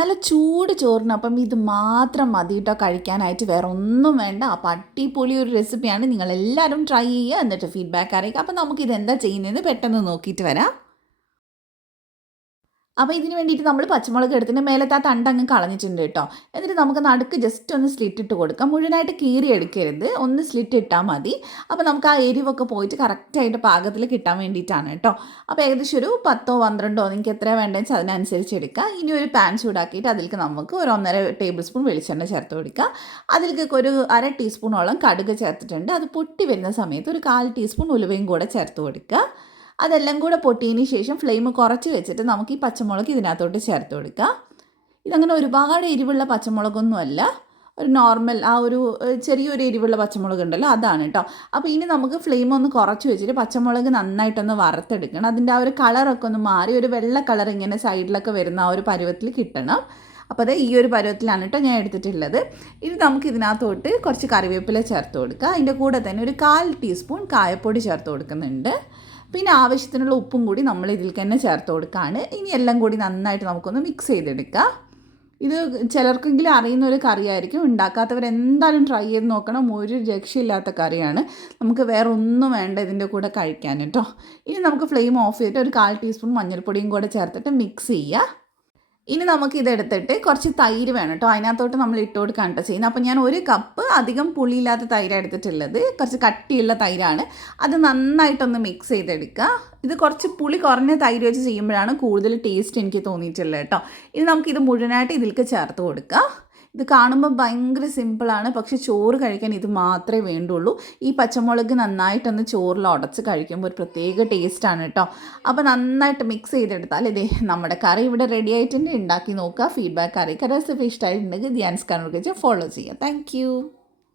നല്ല ചൂട് ചോറിനൊപ്പം ഇത് മാത്രം മതി കേട്ടോ കഴിക്കാനായിട്ട് വേറെ ഒന്നും വേണ്ട. അപ്പോൾ അടിപൊളി ഒരു റെസിപ്പിയാണ് നിങ്ങളെല്ലാവരും ട്രൈ ചെയ്യുക. എന്നിട്ട് ഫീഡ്ബാക്ക് അറിയിക്കുക. അപ്പോൾ നമുക്കിത് എന്താ ചെയ്യുന്നതെന്ന് പെട്ടെന്ന് നോക്കിയിട്ട് വരാം. അപ്പോൾ ഇതിന് വേണ്ടിയിട്ട് നമ്മൾ പച്ചമുളക് എടുത്തിട്ട് മേലത്തെ ആ തണ്ട് അങ്ങ് കളഞ്ഞിട്ടുണ്ട് കേട്ടോ. എന്നിട്ട് നമുക്ക് നടുക്ക് ജസ്റ്റ് ഒന്ന് സ്ലിറ്റ് ഇട്ട് കൊടുക്കാം. മുഴുവനായിട്ട് കീറി എടുക്കരുത്. ഒന്ന് സ്ലിറ്റ് ഇട്ടാൽ മതി. അപ്പോൾ നമുക്ക് ആ എരിവൊക്കെ പോയിട്ട് കറക്റ്റായിട്ട് പാകത്തിൽ കിട്ടാൻ വേണ്ടിയിട്ടാണ് കേട്ടോ. അപ്പോൾ ഏകദേശം ഒരു പത്തോ പന്ത്രണ്ടോ നിങ്ങൾക്ക് എത്ര വേണ്ടതെന്ന് വെച്ചാൽ അതിനനുസരിച്ച് എടുക്കുക ഇനി ഒരു പാൻ ചൂടാക്കിയിട്ട് അതിലേക്ക് നമുക്ക് ഒരു ഒന്നര ടേബിൾ സ്പൂൺ വെളിച്ചെണ്ണ ചേർത്ത് കൊടുക്കുക അതിലേക്ക് ഒരു അര ടീസ്പൂണോളം കടുക് ചേർത്തിട്ടുണ്ട്. അത് പൊട്ടി വരുന്ന സമയത്ത് ഒരു കാൽ ടീസ്പൂൺ ഉലുവയും കൂടെ ചേർത്ത് കൊടുക്കുക. അതെല്ലാം കൂടെ പൊട്ടിയതിന് ശേഷം ഫ്ലെയിം കുറച്ച് വെച്ചിട്ട് നമുക്ക് ഈ പച്ചമുളക് ഇതിനകത്തോട്ട് ചേർത്ത് കൊടുക്കാം. ഇതങ്ങനെ ഒരുപാട് എരിവുള്ള പച്ചമുളകൊന്നുമല്ല. ഒരു നോർമൽ ആ ഒരു ചെറിയൊരു എരിവുള്ള പച്ചമുളക് ഉണ്ടല്ലോ അതാണ് കേട്ടോ അപ്പോൾ ഇനി നമുക്ക് ഫ്ലെയിം ഒന്ന് കുറച്ച് വെച്ചിട്ട് പച്ചമുളക് നന്നായിട്ടൊന്ന് വറുത്തെടുക്കണം. അതിന്റെ ആ ഒരു കളറൊക്കെ ഒന്ന് മാറി ഒരു വെള്ള കളർ ഇങ്ങനെ സൈഡിലൊക്കെ വരുന്ന ആ ഒരു പരുവത്തിൽ കിട്ടണം. അപ്പോൾ അത് ഈ ഒരു പരുവത്തിലാണ് കേട്ടോ ഞാൻ എടുത്തിട്ടുള്ളത്. ഇനി നമുക്ക് ഇതിനകത്തോട്ട് കുറച്ച് കറിവേപ്പില ചേർത്ത് കൊടുക്കുക അതിന്റെ കൂടെ തന്നെ ഒരു കാൽ ടീസ്പൂൺ കായപ്പൊടി ചേർത്ത് കൊടുക്കുന്നുണ്ട്. പിന്നെ ആവശ്യത്തിനുള്ള ഉപ്പും കൂടി നമ്മൾ ഇതിൽ തന്നെ ചേർത്ത് കൊടുക്കുകയാണ് ഇനി എല്ലാം കൂടി നന്നായിട്ട് നമുക്കൊന്ന് മിക്സ് ചെയ്തെടുക്കുക ഇത് ചിലർക്കെങ്കിലും അറിയുന്ന ഒരു കറിയായിരിക്കും. ഉണ്ടാക്കാത്തവർ എന്തായാലും ട്രൈ ചെയ്ത് നോക്കണം. ഒരു രക്ഷയില്ലാത്ത കറിയാണ്. നമുക്ക് വേറെ ഒന്നും വേണ്ട ഇതിന്റെ കൂടെ കഴിക്കാൻ കേട്ടോ. ഇനി നമുക്ക് ഫ്ലെയിം ഓഫ് ചെയ്തിട്ട് ഒരു കാൽ ടീസ്പൂൺ മഞ്ഞൾപ്പൊടിയും കൂടെ ചേർത്തിട്ട് മിക്സ് ചെയ്യുക ഇനി നമുക്ക് ഇതെടുത്തിട്ട് കുറച്ച് തൈര് വേണം കേട്ടോ അതിനകത്തോട്ട് നമ്മൾ ഇട്ട് കൊടുക്കുകയാണ് കേട്ടോ ചെയ്യുന്നത്. അപ്പോൾ ഞാൻ ഒരു കപ്പ് അധികം പുളിയില്ലാത്ത തൈര് എടുത്തിട്ടുള്ളത്. കുറച്ച് കട്ടിയുള്ള തൈരാണ്. അത് നന്നായിട്ടൊന്ന് മിക്സ് ചെയ്തെടുക്കുക. ഇത് കുറച്ച് പുളി കുറഞ്ഞ തൈര് വെച്ച് ചെയ്യുമ്പോഴാണ് കൂടുതൽ ടേസ്റ്റ് എനിക്ക് തോന്നിയിട്ടുള്ളത് കേട്ടോ ഇനി നമുക്കിത് മുഴുവനായിട്ട് ഇതിലേക്ക് ചേർത്ത് കൊടുക്കുക ഇത് കാണുമ്പോൾ ഭയങ്കര സിമ്പിളാണ്. പക്ഷെ ചോറ് കഴിക്കാൻ ഇത് മാത്രമേ വേണ്ടുള്ളൂ. ഈ പച്ചമുളക് നന്നായിട്ടൊന്ന് ചോറിൽ ഉടച്ച് കഴിക്കുമ്പോൾ ഒരു പ്രത്യേക ടേസ്റ്റാണ് കേട്ടോ. അപ്പോൾ നന്നായിട്ട് മിക്സ് ചെയ്തെടുത്താൽ ഇതേ നമ്മുടെ കറി ഇവിടെ റെഡി ആയിട്ടുണ്ട് ഉണ്ടാക്കി നോക്കുക. ഫീഡ്ബാക്ക് അറിയിക്കുക. റെസിപ്പി ഇഷ്ടമായിട്ടുണ്ടെങ്കിൽ ധ്യാൻസ് കാണുക. ഫോളോ ചെയ്യുക. താങ്ക്